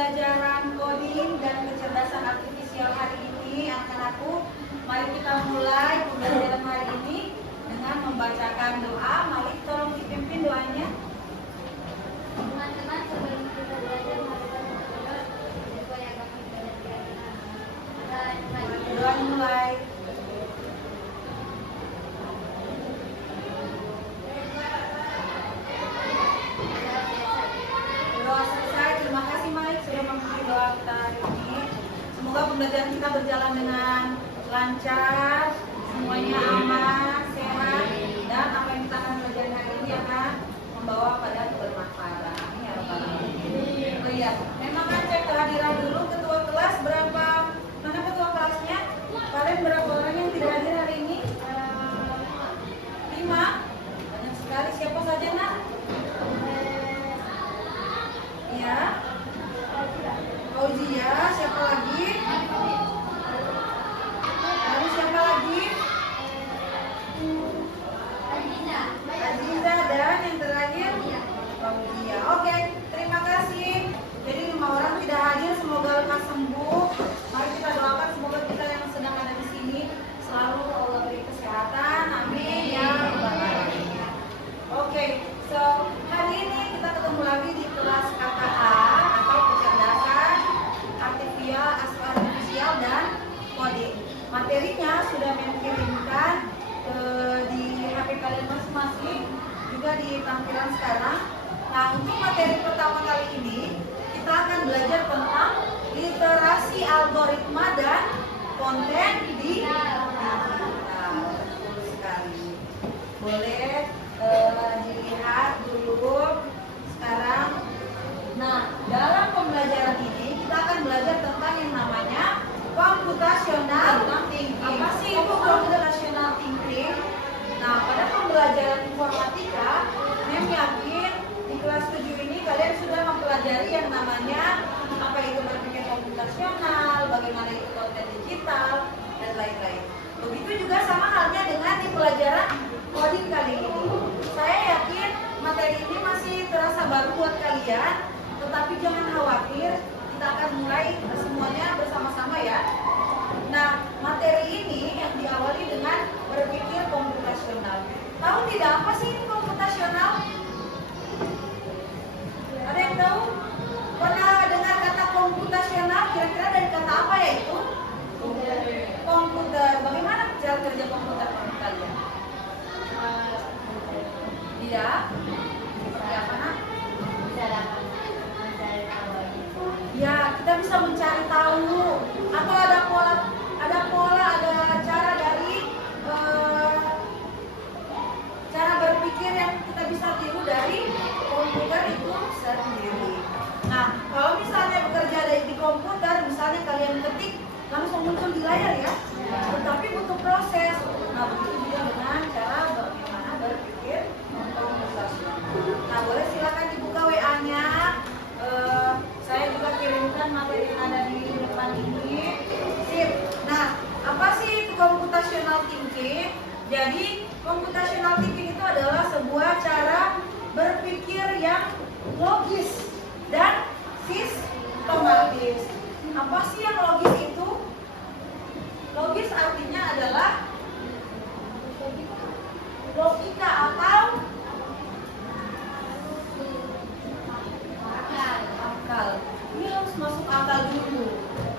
pembelajaran coding dan kecerdasan artifisial hari ini, anak-anakku. Mari kita mulai pembelajaran hari ini dengan membacakan doa. Mari tolong dipimpin doanya. Teman-teman, sebelum kita belajar, mari kita berdoa. Doa yang akan kita belajar. Doa mulai. Doa selesai. Terima kasih Malik sudah mengikuti doa kita hari ini. Semoga pembelajaran kita berjalan dengan lancar, semuanya aman, sehat, dan apa yang kita akan belajar hari ini akan membawa pada kebermanfaatan. Amin ya rabbal alamin. Oh iya, memang kan cek kehadiran dulu ketua kelas berapa? Mana ketua kelasnya? Kalian berapa orang yang tidak hadir hari ini? 5. Banyak sekali. Siapa saja nak? Ya. Fauzia, siapa lagi? Lalu siapa lagi? Aziza dan yang terakhir Fauzia. Oke, terima kasih. Jadi 5 orang tidak hadir, semoga lekas sembuh. Mari kita doakan semoga kita yang sedang ada di sini selalu Allah beri kesehatan. Amin ya rabbal alamin. Oke, so hari ini kita ketemu lagi di kelas KKA atau kecerdasan artifisial dan coding. Materinya sudah dikirimkan di HP kalian masing-masing, juga di tampilan sekarang. Nah, untuk materi pertama kali ini kita akan belajar tentang literasi algoritma dan konten digital. Betul sekali. Boleh dilihat dulu sekarang. Nah, dalam pembelajaran ini kita akan belajar tentang yang namanya computational thinking. Apa sih itu computational thinking? Nah, pada pembelajaran informatika, Mem yakin di kelas 7 ini kalian sudah mempelajari yang namanya apa itu berpikir komputasional, bagaimana itu konten digital, dan lain-lain. Begitu juga sama halnya dengan di pelajaran coding kali ini. Saya yakin materi ini masih terasa baru buat kalian, tetapi jangan khawatir, kita akan mulai semuanya bersama-sama ya. Nah, materi ini yang diawali dengan berpikir komputasional. Tahu tidak apa sih ini komputasional? Ada yang tahu? Pernah dengar kata komputasional? Kira-kira dari kata apa ya itu? Komputer. Bagaimana cara kerja komputer menurut kalian? Tidak? Seperti apa nak? Ya, kita bisa mencari tahu atau ada pola, ada cara dari cara berpikir yang kita bisa tiru dari komputer itu sendiri. Nah, kalau misalnya bekerja di komputer, misalnya kalian ketik langsung muncul di layar ya, tetapi butuh proses. Nah, begitu juga dengan cara bagaimana berpikir komputasional. Nah, boleh silakan dibuka WA-nya. Saya juga kirimkan materi yang ada di depan ini. Sip. Nah, apa sih itu computational thinking? Jadi, computational thinking itu adalah sebuah cara berpikir yang logis dan sistematis. Apa sih yang logis itu? Logis artinya adalah logika atau akal. Ini harus masuk akal dulu.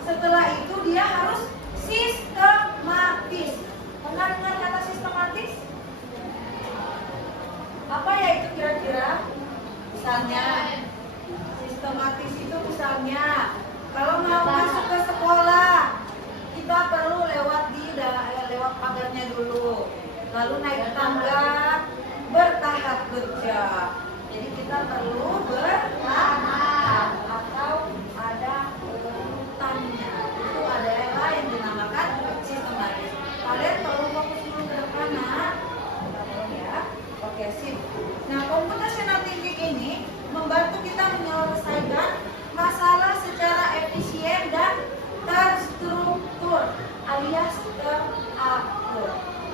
Setelah itu dia harus sistematis. Pernah dengar kata sistematis? Apa ya itu kira-kira? Misalnya sistematis itu misalnya kalau mau masuk ke sekolah kita perlu lewat pagarnya dulu, lalu naik tangga bertahap kerja. Jadi kita perlu bertahap atau ada urutannya. Itu adalah yang dinamakan sistematis. Kalian perlu fokus dulu ke depan ya. Oke, sip. Nah, computational thinking ini membantu kita menyelesaikan masalah secara efisien dan terstruktur alias teratur.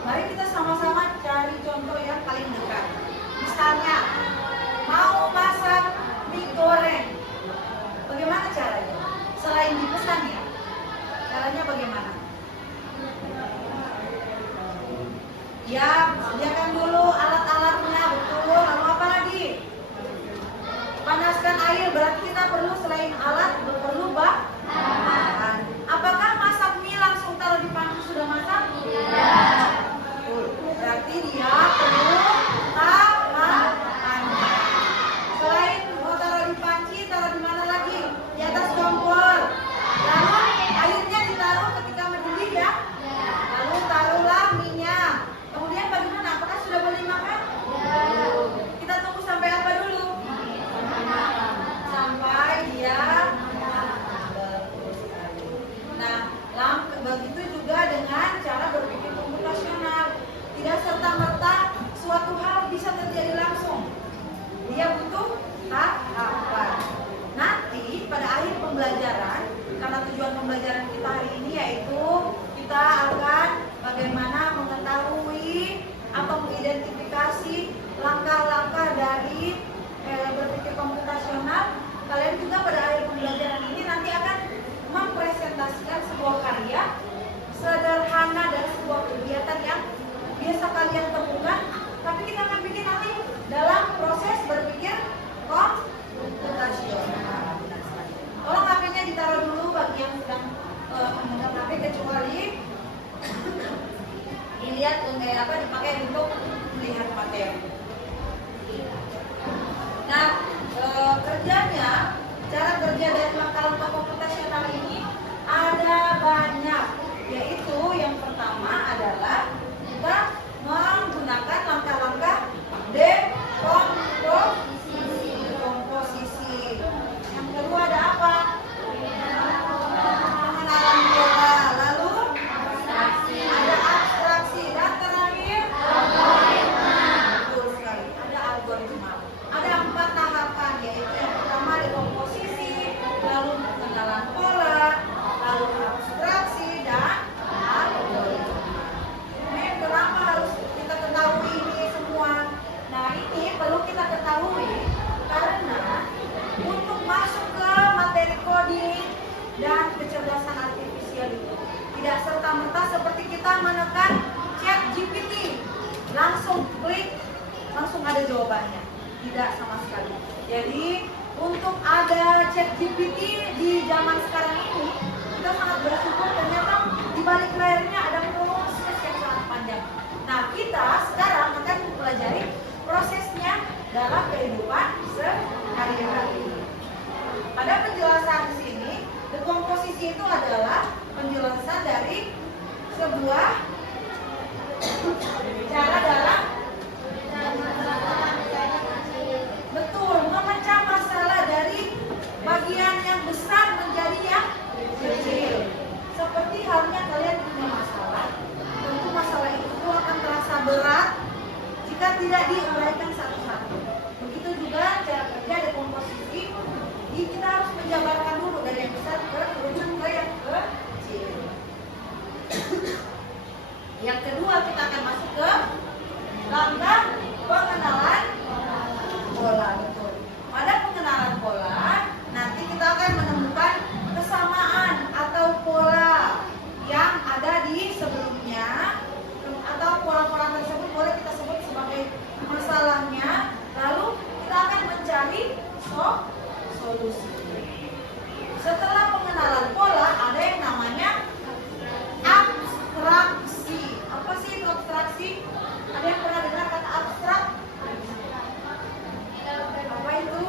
Mari kita sama-sama cari contoh ya. Kalimat komputasional, kalian juga pada akhir pembelajaran ini nanti akan mempresentasikan sebuah karya sederhana dan sebuah kegiatan yang biasa kalian temukan, tapi kita akan bikin nanti dalam proses berpikir komputasional. Tolong HP-nya ditaruh dulu bagi yang sedang memegang HP, kecuali dilihat dipakai untuk melihat materi. Nah, kerjanya, cara kerja dari langkah-langkah komputasional ini ada banyak, yaitu yang pertama adalah kita menggunakan langkah-langkah dekomposisi. Yang kedua ada apa? Pengenalan pola. Lalu ada abstraksi, dan terakhir betul sekali, ada algoritma. Ada 4 tahapan, yaitu yang pertama dekomposisi, lalu pengenalan pola, lalu abstraksi, dan algoritma. Ini kenapa harus kita ketahui ini semua? Nah, ini perlu kita ketahui karena untuk masuk ke materi coding dan kecerdasan artifisial itu tidak serta-merta seperti kita menekan chat GPT, langsung klik, langsung ada jawabannya. Tidak sama sekali. Jadi untuk ada chat GPT di zaman sekarang ini, kita sangat bersyukur ternyata di balik layarnya ada proses yang sangat panjang. Nah, kita sekarang akan mempelajari prosesnya dalam kehidupan sehari-hari. Pada penjelasan di sini, dekomposisi itu adalah penjelasan dari sebuah cara dalam betul memecah masalah dari bagian yang besar menjadi yang kecil. Seperti halnya kalian punya masalah, tentu masalah itu akan terasa berat jika tidak diuraikan satu-satu. Begitu juga cara kerja dekomposisi, kita harus menjabarkan dulu dari yang besar ke turunan ke yang kecil. Yang kedua, kita akan masuk ke langkah pengenalan pola. Betul. Pada pengenalan pola, nanti kita akan menemukan kesamaan atau pola yang ada di sebelumnya, atau pola-pola tersebut boleh kita sebut sebagai masalahnya. Lalu kita akan mencari solusi. Setelah pengenalan pola, ada yang namanya abstraksi. Apa sih itu abstraksi? Ada yang pernah dengar kata abstrak? Apa itu?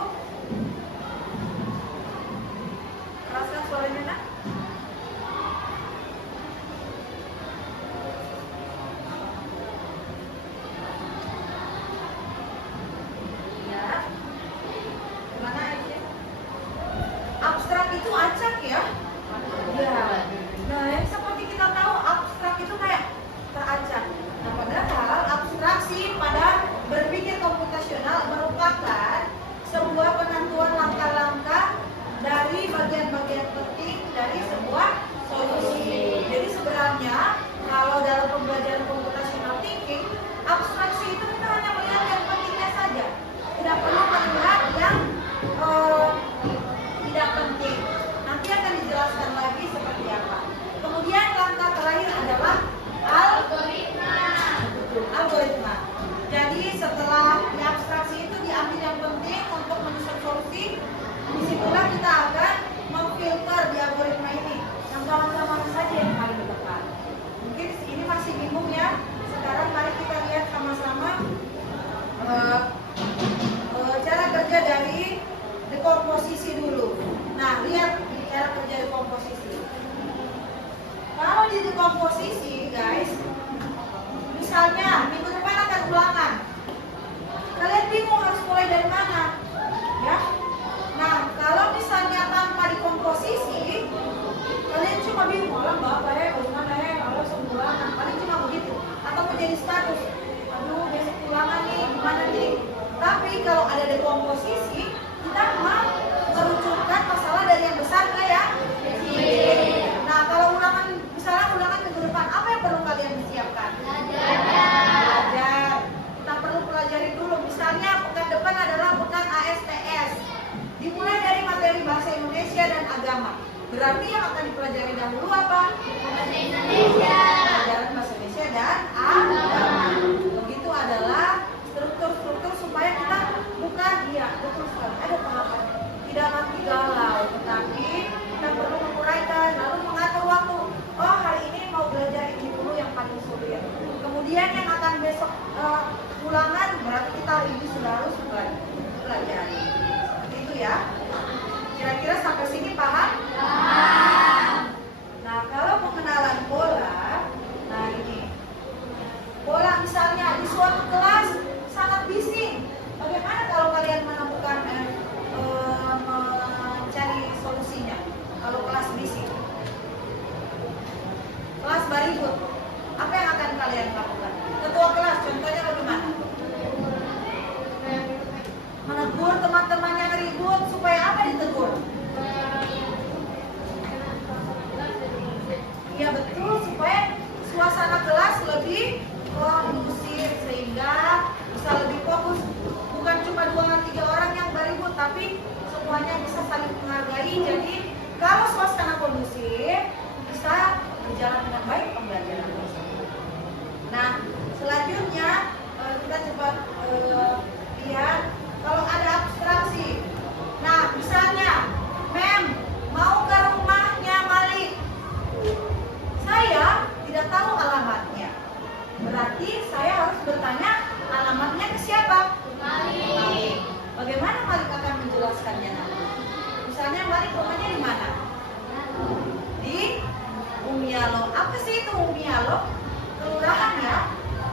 Keraskan suaranya, nak? Ya. Gimana aja? Abstrak itu acak ya? Ya. Nah, yang seperti kita tahu abstrak itu kayak teracak. Nah, padahal abstraksi pada berpikir komputasional merupakan sebuah penentuan langkah-langkah dari bagian-bagian penting dari sebuah solusi. Jadi sebenarnya kalau dalam pembelajaran computational thinking, abstraksi itu kita hanya melihat yang pentingnya saja, tidak perlu melihat yang tidak penting. Nanti akan dijelaskan lagi seperti apa. Kemudian langkah terakhir adalah algoritma. Jadi setelah di abstraksi itu diambil yang penting untuk menyusun solusi, disitulah kita akan memfilter di algoritma ini yang sama-sama saja yang paling tepat. Mungkin ini masih bingung ya. Sekarang mari kita lihat sama-sama cara kerja dari dekomposisi dulu. Nah, lihat cara kerja dekomposisi. Kalau di dekomposisi, guys, misalnya minggu depan akan ulangan, kalian bingung harus mulai dari mana, ya? Nah, kalau misalnya tanpa dekomposisi, kalian cuma bingung, lah mbak, kalau ulangan, paling cuma begitu, atau menjadi status, aduh besok ulangan nih, gimana nih? Tapi kalau ada dekomposisi, kita merucutkan masalah dari yang besar ke yang kecil. Nah, kalau misalnya ulangan minggu depan, apa yang perlu kalian siapkan? Belajar. Kita perlu pelajari dulu. Misalnya pekan depan adalah pekan ASTS. Dimulai dari materi bahasa Indonesia dan agama. Berarti yang akan dipelajari dahulu apa? Bahasa Indonesia. Pelajaran bahasa Indonesia dan agama. Begitu adalah struktur-struktur supaya kita bukan betul sekali ada tahapannya. Tidak nanti galau, tetapi kita perlu menguraikan lalu mengatur waktu. Oh, hari ini mau belajar ini dulu yang paling sulit. Kemudian yang akan besok ulangan berarti kita hari ini sudah harus belajar. Seperti itu ya. Kira-kira sampai sini paham? Nah, kalau pengenalan bola, nah ini bola misalnya di suatu kelas sangat bising. Bagaimana kalau kalian menemukan mencari solusinya? Kalau kelas bising, kelas baribut, apa yang akan kalian lakukan? Ketua kelas, contohnya bagaimana? Menegur teman-temannya ribut supaya apa ditegur? Iya betul, supaya suasana kelas lebih kondusif sehingga bisa lebih fokus. Bukan cuma 2-3 orang yang beribut, tapi semuanya bisa saling menghargai. Jadi kalau suasana kondusif bisa berjalan dengan baik pembelajaran. Nah, selanjutnya kita coba lihat kalau ada abstraksi. Nah, misalnya, Mem mau ke rumahnya Malik. Saya tidak tahu alamatnya. Berarti saya harus bertanya alamatnya ke siapa? Malik. Bagaimana Malik akan menjelaskannya nanti? Misalnya Malik rumahnya di mana? Di Umialo. Apa sih itu Umialo? Kelurahan ya.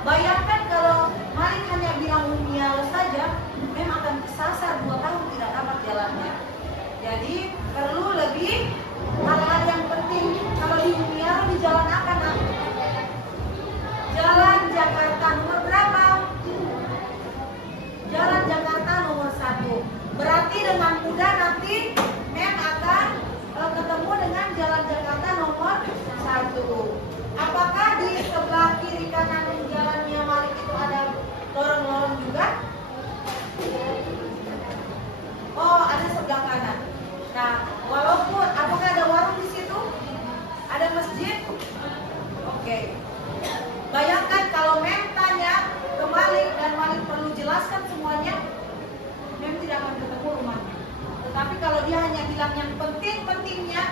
Bayangkan kalau Malik hanya bilang Umialo saja, memang akan kesasar 2 tahun tidak dapat jalannya. Jadi perlu lebih hal-hal yang penting. Kalau di Umialo di jalan apa nak? Jalan Jakarta nomor berapa? Jalan Jakarta nomor 1. Berarti dengan mudah nanti Mem akan ketemu dengan Jalan Jakarta nomor 1. Apakah di sebelah kiri kanan jalannya Malik itu ada lorong-lorong juga? Oh, ada sebelah kanan. Nah, walaupun apakah ada warung di situ? Ada masjid? Oke. Bayangkan kalau Mem tanya ke Malik dan Malik perlu jelaskan semuanya, Mem tidak akan ketemu rumahnya. Tetapi kalau dia hanya bilang yang penting-pentingnya,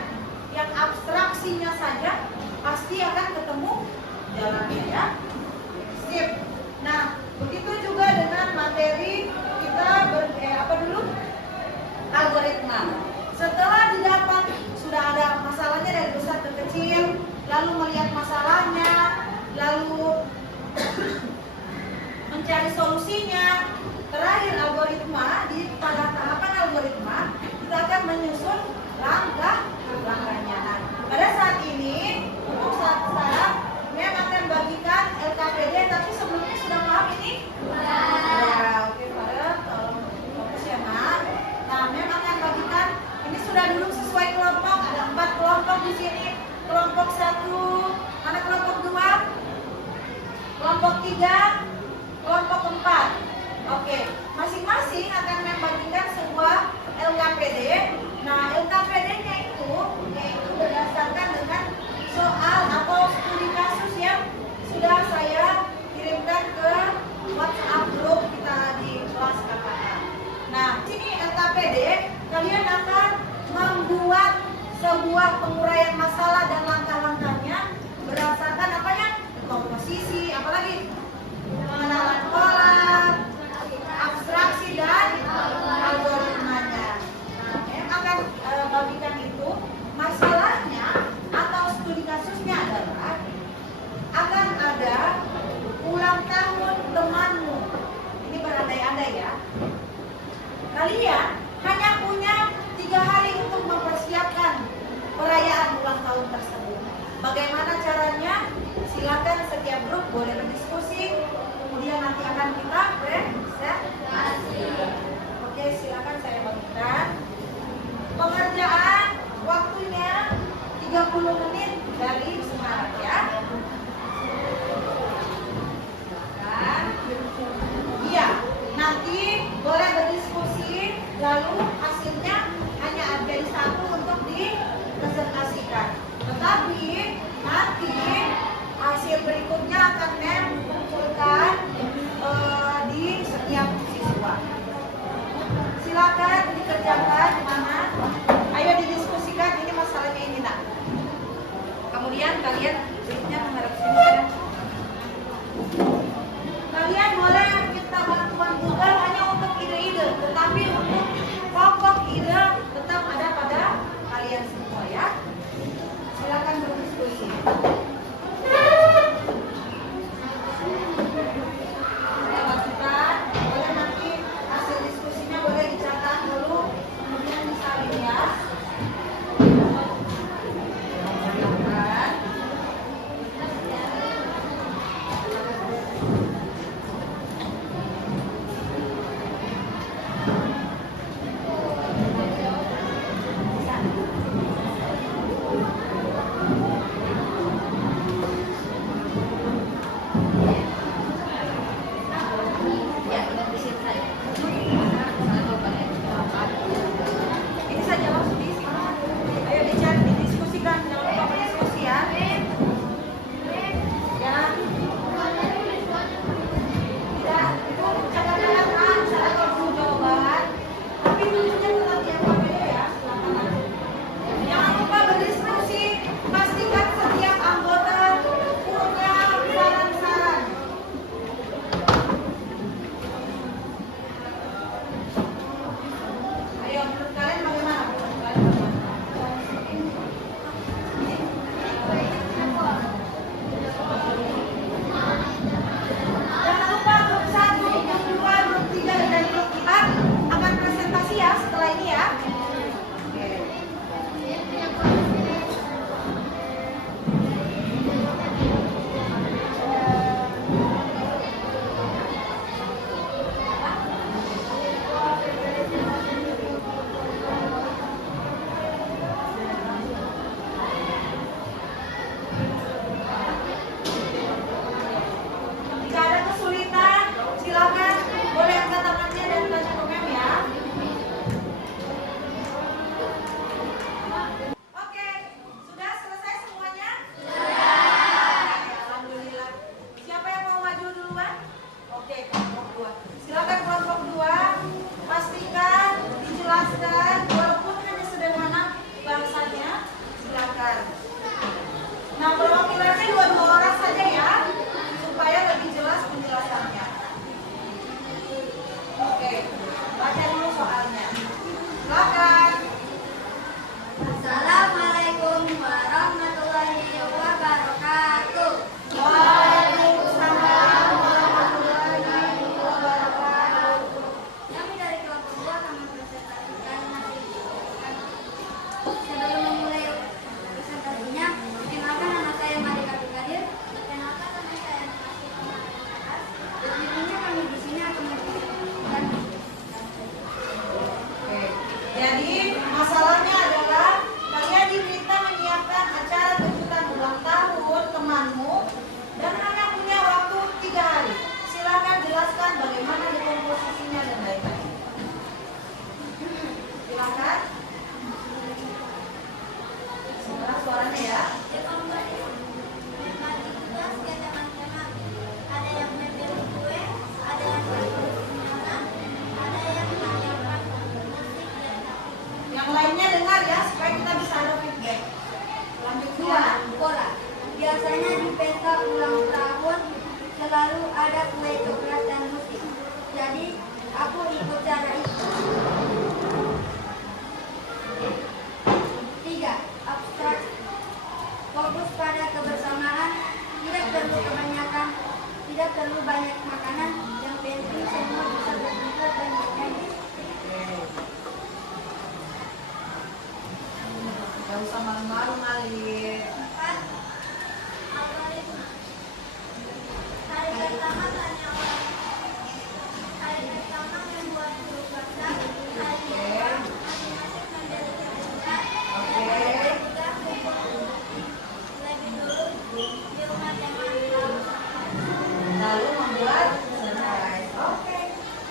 yang abstraksinya saja, pasti akan ketemu jalannya ya. Sip. Nah, begitu juga dengan materi kita algoritma. Setelah didapat sudah ada masalahnya dari besar ke kecil, lalu melihat masalahnya, lalu mencari solusinya. Terakhir algoritma, pada tahapan algoritma kita akan menyusun langkah-langkahnya. Nah, pada saat ini untuk saat Mem akan bagikan LKPD, tapi sebelumnya sudah paham ini? Ya, oke Farel, tolong fokus ya nak. Nah, Mem akan bagikan ini sudah dulu sesuai kelompok, ada 4 kelompok di sini. Kelompok 1, mana kelompok 2? Kelompok 3, kelompok 4. Oke, masing-masing akan membagikan sebuah LKPD. Nah, LKPD-nya itu yaitu berdasarkan dengan soal atau studi kasus yang sudah saya kirimkan ke WhatsApp grup kita di kelas KKK. Nah, sini LKPD kalian akan membuat sebuah penguraian masalah dan langkah-langkahnya berdasarkan apanya? Komposisi, apalagi pengenalan pola, abstraksi dan algoritmanya. Nah, Mem akan bagikan itu. Masalahnya atau studi kasusnya adalah akan ada ulang tahun temanmu. Ini berandai-andai ya. Kalian hanya punya 3 hari untuk mempersiapkan perayaan ulang tahun tersebut. Bagaimana caranya? Silakan setiap grup boleh berdiskusi. Kemudian nanti akan kita presentasi. Oke, silakan saya bagikan. Pengerjaan waktunya 30 menit dari sekarang ya. Iya, nanti boleh berdiskusi lalu hasilnya berikutnya akan Mem kumpulkan di setiap siswa. Silakan dikerjakan di mana. Ayo didiskusikan ini masalahnya ini nak. Kemudian kalian berikutnya menghadap sini ya. Kalian boleh minta bantuan Google hanya untuk ide-ide, tetapi untuk pokok ide tetap ada pada kalian semua ya. Silakan berdiskusi. Pastikan boleh nanti hasil diskusinya boleh dicatat dulu, kemudian disalin ya. Ini saja langsung diisi. Ayo dicari, didiskusikan, jangan lupa berdiskusi ya. Ya. Tidak, itu kadang-kadang kan saya kalau jawaban, tapi tentunya tetap yang berbeda ya. Silakan. Jangan lupa berdiskusi, pastikan setiap anggota punya saran-saran. Ayo, menurut kalian bagaimana? Jangan lupa grup 1, grup 2, grup 3, dan grup 4 akan presentasi ya setelah ini ya. Oke. Jika ada kesulitan, silakan boleh angkat tangannya dan baca komen ya. Oke, sudah selesai semuanya? Alhamdulillah. Siapa yang mau maju duluan? Oke, kelompok 2. Silakan kelompok 2, pastikan dijelaskan walaupun hanya sederhana bahasanya. Silakan. Nah, perwakilannya 2 orang saja ya, supaya lebih jelas penjelasannya. Oke, baca dulu soalnya. Silakan. Assalamualaikum warahmatullahi wabarakatuh. Waalaikumsalam warahmatullahi wabarakatuh. Kami dari kelompok 2 akan mempresentasikan hasil diskusi. Sebelum memulai presentasinya, perkenalkan nama saya Marika Kadir. Perkenalkan nama saya Nasib Anas. Sejujurnya kami di sini akan mempresentasikan. Oke. Jadi masalahnya adalah kalian diminta menyiapkan acara kejutan ulang tahun temanmu dan hanya punya waktu 3 hari. Silakan jelaskan bagaimana komposisinya dan lain-lain. Silakan. Suaranya ya. Ada yang membeli kue, ada yang membeli makanan, ada yang menyiapkan musik dan Yang lainnya dengar ya supaya kita bisa ada feedback. Lanjut ya. bola. Biasanya di pesta ulang tahun selalu ada kue coklat dan musik. Jadi aku ikut cara itu. 3. Abstrak. Fokus pada kebersamaan. Tidak perlu banyak makanan. Yang penting semua bisa berkumpul dan bernyanyi. Gak usah malu-malu Malik. 4. Hari pertama tanya orang. Hari pertama membuat grup WhatsApp. Hari kedua masing-masing membeli kejutan. Oke. Hari ketiga kumpul lebih dulu di rumah teman lalu sampai. Lalu membuat surprise. Oke.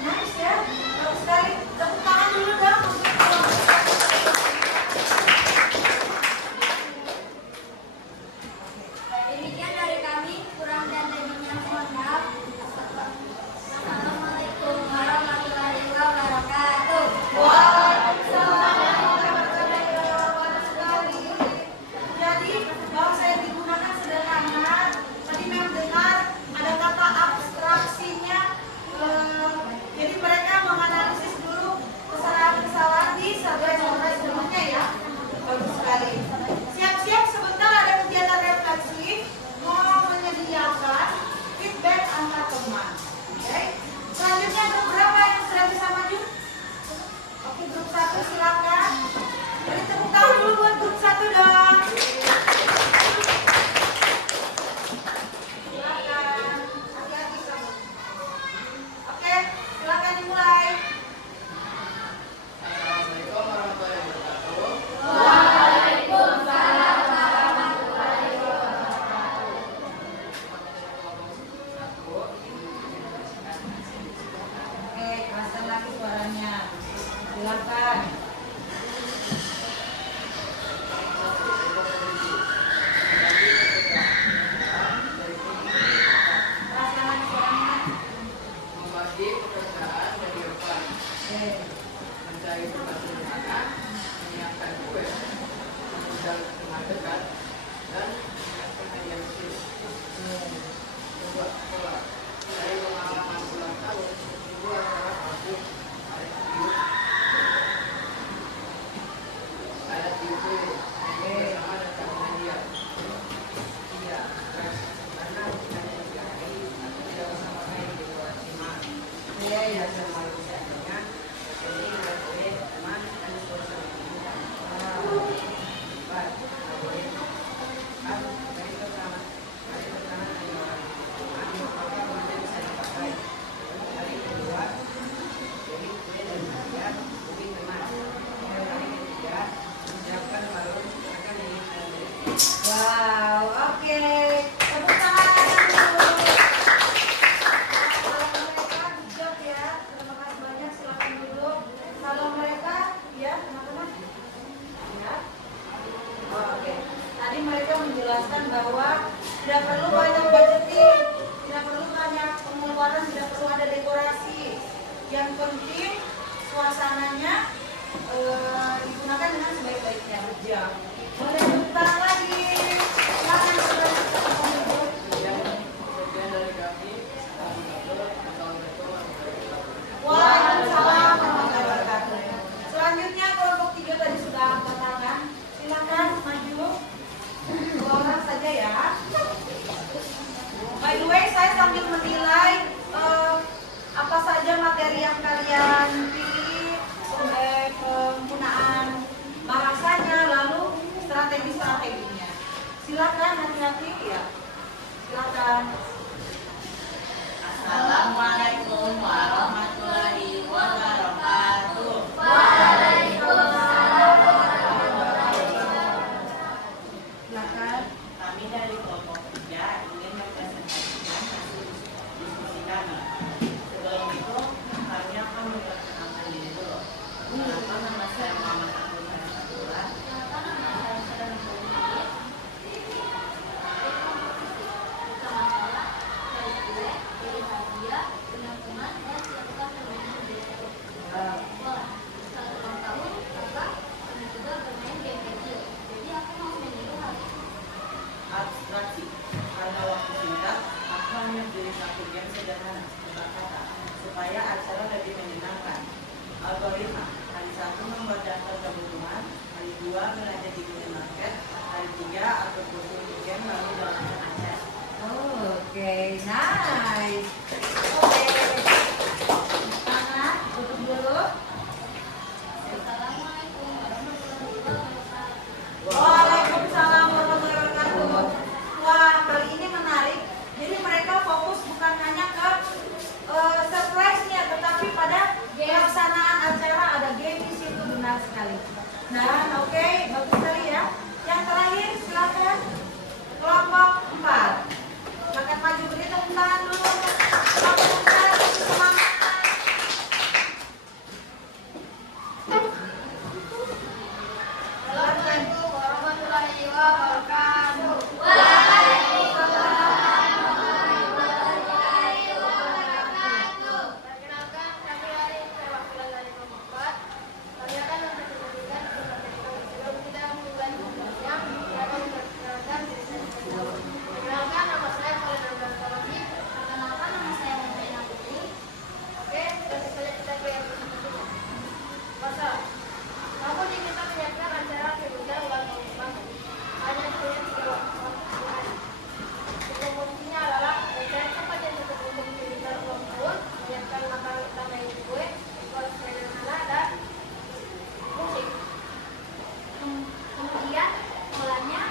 Nice ya. Bagus sekali. Tepuk tangan dulu dong. Silakan. Perasaan suaranya. Membagi pekerjaan dari depan, mencari tempat sederhana, menyiapkan kue, mengundang teman dekat, dan menyiapkan hadiah kecil. Coba sekolah dari pengalaman ulang tahun, ibu acara aku ada tiup bersama dan kasih hadiah. Iya, karena hanya 3 hari aku tidak bersama main di luar simak. Saya ya sama misalnya, jadi nggak boleh teman dan suasana hiburan. Baik, nggak boleh. Kan hari pertama hanya orang ambil apa kemudian bisa dipakai. Hari kedua, jadi kue dan hadiah mungkin teman. Hari ketiga, siapkan balon akan diinginkan. Wow, oke. Tepuk tangan dulu. Kalau mereka hijab ya, terima kasih banyak. Silakan duduk. Kalau mereka, ya, teman-teman. Ya. Oh, oke. Tadi mereka menjelaskan bahwa tidak perlu banyak budgeting, tidak perlu banyak pengeluaran, tidak perlu ada dekorasi. Yang penting suasananya digunakan dengan sebaik-baiknya. Hijab. Boleh tepuk tangan lagi. Silakan saudara-saudara. Sekian dari kami. Assalamualaikum. Waalaikumsalam warahmatullahi wabarakatuh. Selanjutnya kelompok 3 tadi sudah angkat tangan. Silakan maju. 2 orang saja ya. By the way, saya sambil menilai apa saja materi yang kalian pilih, penggunaan bahasanya, lalu strategi-strateginya. Silakan hati-hati ya. Silakan. Assalamualaikum warahmatullahi wabarakatuh. Silakan. Kami dari kelompok 3 ingin mempresentasikan hasil diskusi kami. Sebelum itu, kami akan memperkenalkan diri dulu. Kenapa nama saya Muhammad Abdul Rahman? Abstraksi. Karena waktu singkat, aku hanya berdiri satu game sederhana tebak kata supaya acara lebih menyenangkan. Algoritma. Hari 1 membuat daftar kebutuhan, hari 2 belanja di minimarket, hari 3 atur kursus untuk game lalu jalankan acara. Oke, nice. Oke. Tangan, tutup dulu. Waalaikumsalam warahmatullahi wabarakatuh. Wah, kali ini menarik. Jadi mereka fokus bukan hanya ke surprise-nya, tetapi pada pelaksanaan acara, ada game di situ, benar sekali. Nah, oke, bagus sekali ya. Yang terakhir, silakan. Kelompok 4. Silakan maju, beri tepuk tangan dulu. Kelompok 4, semangat. Assalamualaikum warahmatullahi wabarakatuh. Perkenalkan, kami dari perwakilan dari kelompok 4. Kami akan mempresentasikan materi kami. Sebelum kita memulai pembahasannya, saya akan memperkenalkan diri saya sendiri. Perkenalkan, nama saya Khalid Abdul Tawadi. Perkenalkan, nama saya Muhammad Putri. Oke, langsung saja kita ke yang berikutnya. Masalah. Namun kita menyiapkan acara kemudian ulang tahun kami. Hanya punya 3 waktu. Komposisinya adalah mencari tempat yang cukup untuk kemudian ulang tahun, menyiapkan makanan utama yang kue, buat sederhana dan musik. Kemudian mulanya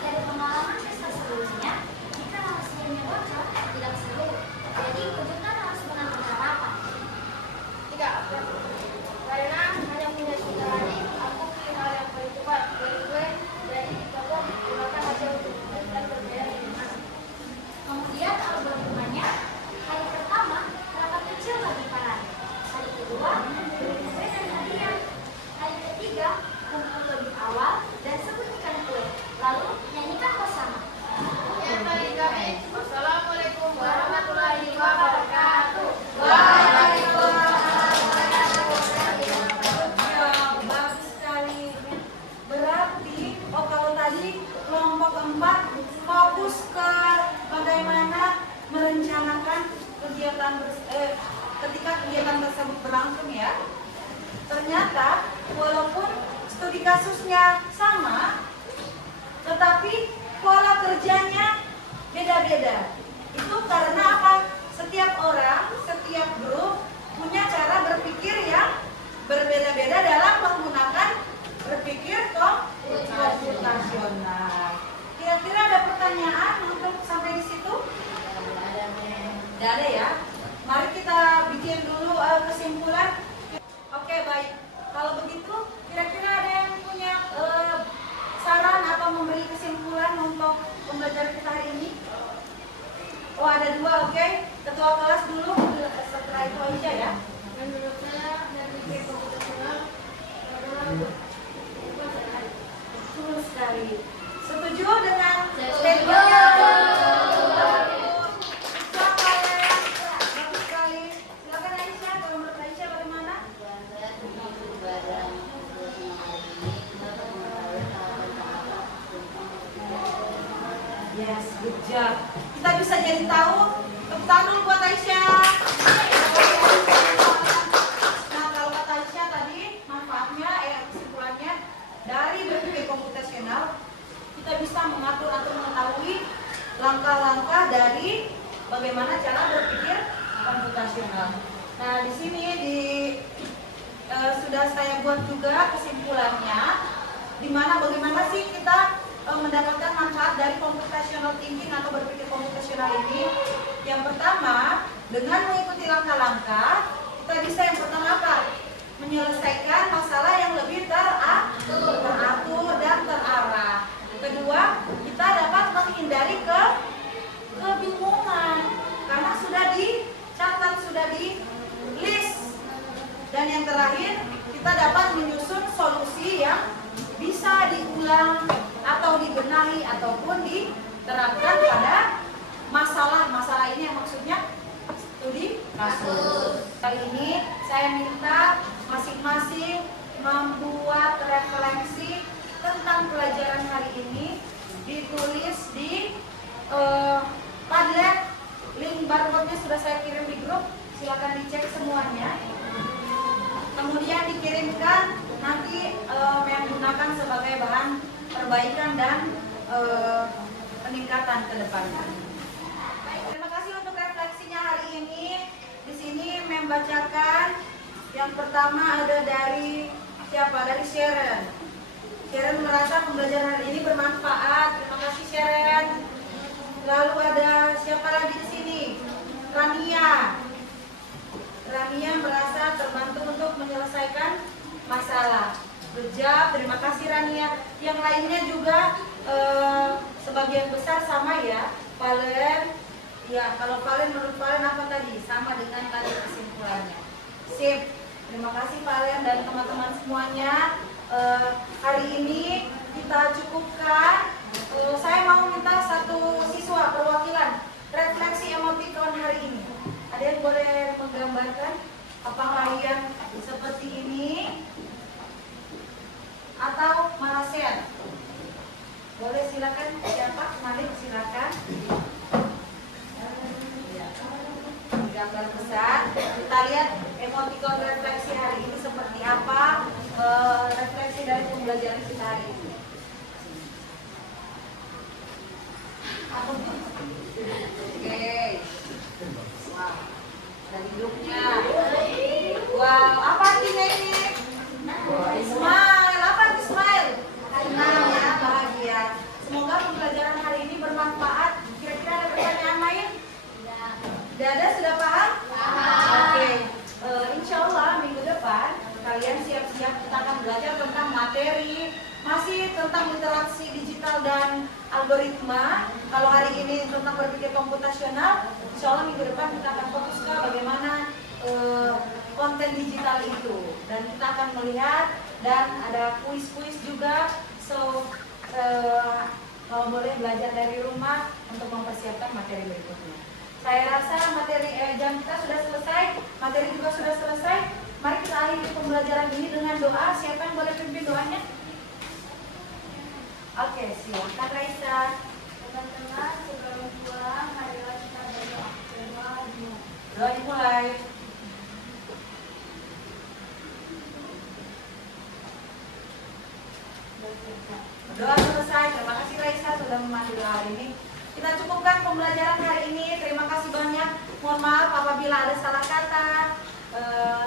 dari pengalaman pesta sebelumnya, jika hasilnya bocor tidak seru, jadi kejutan harus benar-benar rapat. 3. Karena hanya punya 3 hari, aku pilih hal yang paling cepat dari kue. Jadi dikepung gunakan hasil untuk dan berbeda dengan mana. Kemudian algoritmanya, hari pertama terlalu kecil bagi para. Hari kedua, kue dan hadiah. pertemuan tersebut berlangsung ya. Ternyata walaupun studi kasusnya sama, tetapi pola kerjanya beda-beda. Itu karena apa? Setiap orang, setiap grup punya cara berpikir yang berbeda-beda dalam menggunakan berpikir komputasional. Kira-kira ada pertanyaan untuk sampai di situ? Tidak ada ya. Mari kita bikin dulu kesimpulan. Oke, baik. Kalau begitu, kira-kira ada yang punya saran atau memberi kesimpulan untuk pembelajaran kita hari ini? Oh, ada dua, oke. Ketua kelas dulu, setelah itu Aisyah ya. Menurut saya dari komputasional adalah Betul sekali. Setuju dengan Setuju. statementnya? Bagus sekali. Silakan Aisyah, kalau menurut Aisyah bagaimana? Yes, good job. Kita bisa jadi tahu. Tepuk tangan dulu buat Aisyah. Nah, kalau kata Aisyah tadi, manfaatnya, kesimpulannya, dari berpikir komputasional, kita bisa mengatur atau mengetahui langkah-langkah dari bagaimana cara berpikir komputasional. Nah, di sini sudah saya buat juga kesimpulannya, di mana bagaimana sih kita mendapatkan manfaat dari computational thinking atau berpikir komputasional ini. Yang pertama, dengan mengikuti langkah-langkah, kita bisa yang pertama apa? Menyelesaikan masalah yang lebih teratur dan terarah. Kedua, kita dapat menghindari kebingungan karena sudah dicatat, sudah di list. Dan yang terakhir, kita dapat menyusun solusi yang bisa diulang atau dibenahi ataupun diterapkan pada masalah ini yang maksudnya studi kasus. Kali ini saya minta masing-masing membuat refleksi tentang pelajaran hari ini, ditulis di Padlet. Link barcode-nya sudah saya kirim di grup, silakan dicek semuanya. Kemudian dikirimkan nanti yang digunakan sebagai bahan perbaikan dan peningkatan ke depannya. Baik, terima kasih untuk refleksinya hari ini. Di sini membacakan yang pertama ada dari siapa? Dari Sharon. Sharon merasa pembelajaran hari ini bermanfaat. Terima kasih Sharon. Lalu ada siapa lagi di sini? Rania. Rania merasa terbantu untuk menyelesaikan masalah. Good job, terima kasih Rania. Yang lainnya juga sebagian besar sama ya. Valen, ya kalau Valen menurut Valen apa tadi? Sama dengan tadi kesimpulannya. Sip, terima kasih Valen dan teman-teman semuanya. Hari ini kita cukupkan. Saya mau minta satu siswa perwakilan refleksi emotikon hari ini. Ada yang boleh menggambarkan apakah yang seperti ini atau marasen? Boleh silakan, siapa? Malik silakan. Gambar besar. Kita lihat emotikon refleksi hari ini seperti apa, refleksi dari pembelajaran kita hari ini. Oke. Wow. Dan hidupnya. Wow, apa artinya ini? Smile, apa arti smile? Senang ya, bahagia. Semoga pembelajaran hari ini bermanfaat. Kira-kira ada pertanyaan lain? Tidak ada, sudah paham? Oke. Insya Allah minggu depan kalian siap-siap, kita akan belajar tentang materi, masih tentang literasi digital dan algoritma. Kalau hari ini tentang berpikir komputasional, insya Allah minggu depan kita akan fokus ke bagaimana konten digital itu, dan kita akan melihat dan ada kuis-kuis juga. So kalau boleh belajar dari rumah untuk mempersiapkan materi berikutnya. Saya rasa materi jam kita sudah selesai, materi juga sudah selesai. Mari kita akhiri pembelajaran ini dengan doa. Siapa yang boleh pimpin doanya? Oke, silakan Raisa. teman-teman sebelum pulang marilah kita berdoa. Doa dimulai. Doa selesai. Terima kasih Raisa sudah memandu doa hari ini. Kita cukupkan pembelajaran hari ini. Terima kasih banyak. Mohon maaf apabila ada salah kata.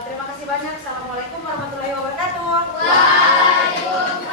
Terima kasih banyak. Assalamualaikum warahmatullahi wabarakatuh. Waalaikumsalam.